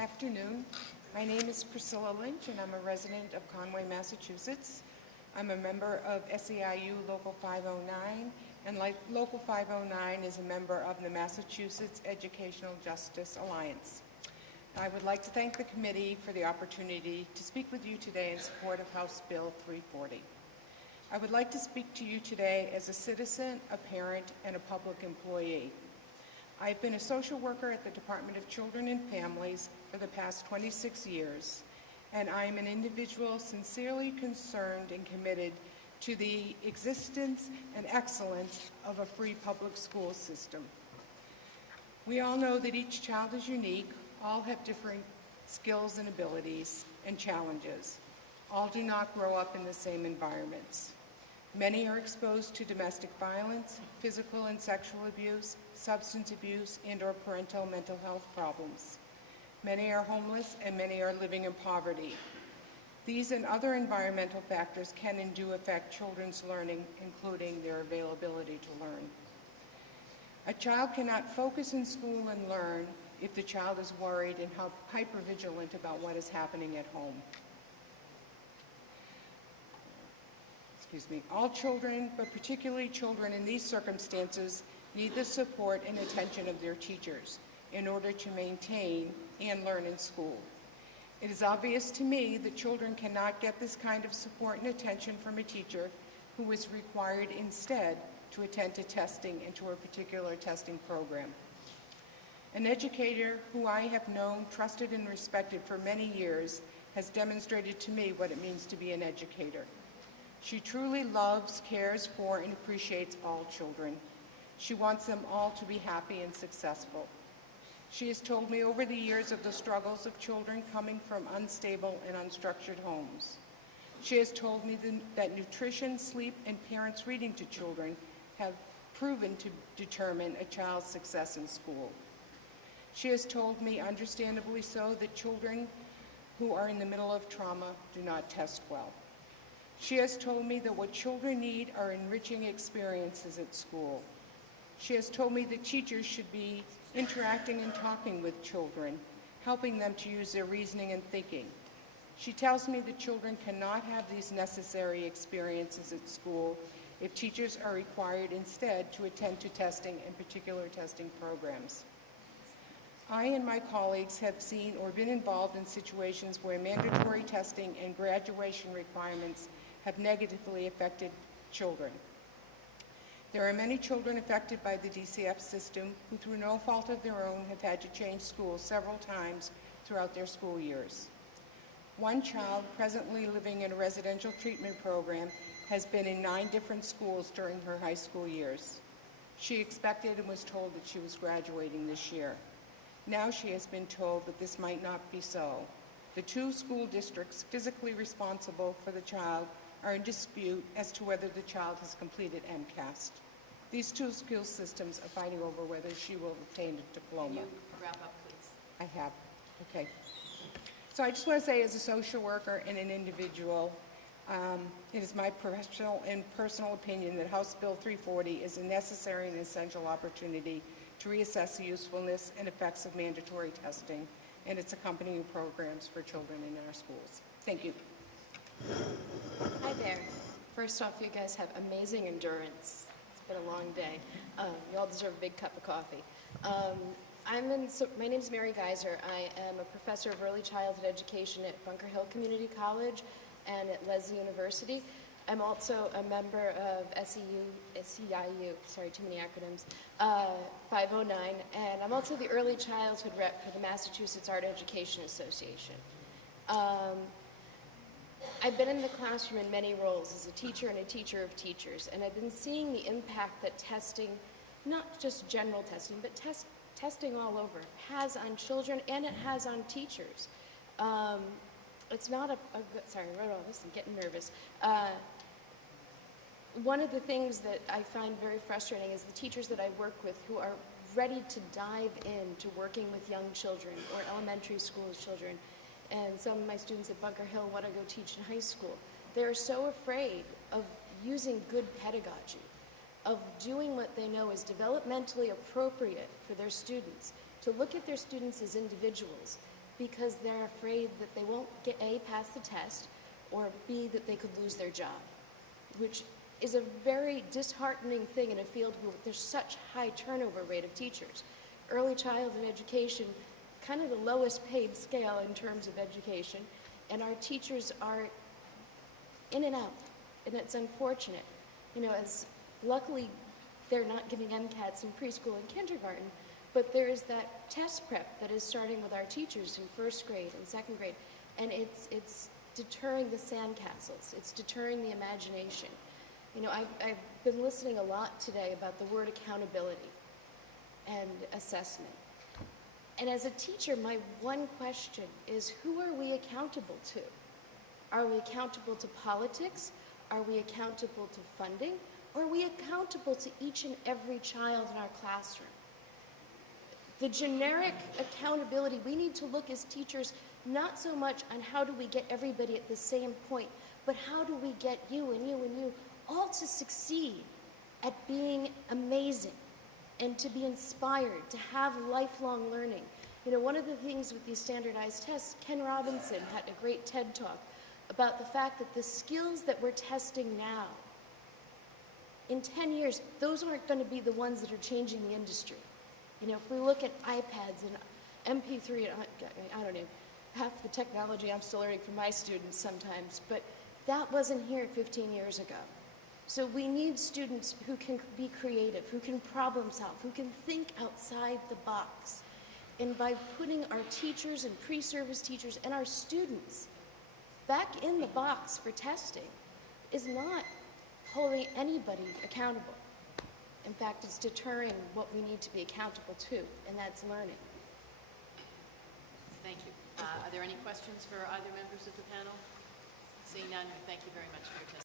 afternoon. My name is Priscilla Lynch, and I'm a resident of Conway, Massachusetts. I'm a member of SEIU Local 509, and like Local 509 is a member of the Massachusetts Educational Justice Alliance. I would like to thank the committee for the opportunity to speak with you today in support of House Bill 340. I would like to speak to you today as a citizen, a parent, and a public employee. I've been a social worker at the Department of Children and Families for the past 26 years, and I am an individual sincerely concerned and committed to the existence and excellence of a free public school system. We all know that each child is unique, all have different skills and abilities and challenges. All do not grow up in the same environments. Many are exposed to domestic violence, physical and sexual abuse, substance abuse, and/or parental mental health problems. Many are homeless, and many are living in poverty. These and other environmental factors can and do affect children's learning, including their availability to learn. A child cannot focus in school and learn if the child is worried and hypervigilant about what is happening at home. All children, but particularly children in these circumstances, need the support and attention of their teachers in order to maintain and learn in school. It is obvious to me that children cannot get this kind of support and attention from a teacher who is required instead to attend to testing and to a particular testing program. An educator who I have known, trusted, and respected for many years has demonstrated to me what it means to be an educator. She truly loves, cares for, and appreciates all children. She wants them all to be happy and successful. She has told me over the years of the struggles of children coming from unstable and unstructured homes. She has told me that nutrition, sleep, and parents reading to children have proven to determine a child's success in school. She has told me, understandably so, that children who are in the middle of trauma do not test well. She has told me that what children need are enriching experiences at school. She has told me that teachers should be interacting and talking with children, helping them to use their reasoning and thinking. She tells me that children cannot have these necessary experiences at school if teachers are required instead to attend to testing and particular testing programs. I and my colleagues have seen or been involved in situations where mandatory testing and graduation requirements have negatively affected children. There are many children affected by the DCF system who, through no fault of their own, have had to change schools several times throughout their school years. One child, presently living in a residential treatment program, has been in 9 different schools during her high school years. She expected and was told that she was graduating this year. Now she has been told that this might not be so. The 2 school districts physically responsible for the child are in dispute as to whether the child has completed MCAS. These 2 school systems are fighting over whether she will obtain a diploma. Can you wrap up, please? I have. Okay. So I just want to say, as a social worker and an individual, it is my professional and personal opinion that House Bill 340 is a necessary and essential opportunity to reassess the usefulness and effects of mandatory testing and its accompanying programs for children in our schools. Thank you. Hi there. First off, you guys have amazing endurance. It's been a long day. You all deserve a big cup of coffee. My name is Mary Geisser. I am a professor of early childhood education at Bunker Hill Community College and at Lesley University. I'm also a member of SEIU, sorry, too many acronyms, 509, and I'm also the early childhood rep for the Massachusetts Art Education Association. I've been in the classroom in many roles as a teacher and a teacher of teachers, and I've been seeing the impact that testing, not just general testing, but testing all over, has on children and it has on teachers. It's not sorry, I wrote all this, I'm getting nervous. One of the things that I find very frustrating is the teachers that I work with who are ready to dive into working with young children or elementary school children, and some of my students at Bunker Hill want to go teach in high school. They're so afraid of using good pedagogy, of doing what they know is developmentally appropriate for their students, to look at their students as individuals because they're afraid that they won't get A, pass the test, or B, that they could lose their job, which is a very disheartening thing in a field where there's such high turnover rate of teachers. Early childhood education, kind of the lowest paid scale in terms of education, and our teachers are in and out, and it's unfortunate. You know, as luckily they're not giving MCATs in preschool and kindergarten, but there is that test prep that is starting with our teachers in first grade and second grade, and it's deterring the sandcastles, it's deterring the imagination. You know, I've been listening a lot today about the word accountability and assessment. And as a teacher, my one question is, who are we accountable to? Are we accountable to politics? Are we accountable to funding? Or are we accountable to each and every child in our classroom? The generic accountability, we need to look as teachers not so much on how do we get everybody at the same point, but how do we get you and you and you all to succeed at being amazing and to be inspired, to have lifelong learning. You know, one of the things with these standardized tests, Ken Robinson had a great TED Talk about the fact that the skills that we're testing now, in 10 years, those aren't going to be the ones that are changing the industry. You know, if we look at iPads and MP3, I don't know, half the technology I'm still learning from my students sometimes, but that wasn't here 15 years ago. So we need students who can be creative, who can problem solve, who can think outside the box. And by putting our teachers and pre-service teachers and our students back in the box for testing is not holding anybody accountable. In fact, it's deterring what we need to be accountable to, and that's learning. Thank you. Are there any questions for either members of the panel? Seeing none, thank you very much for your testimony.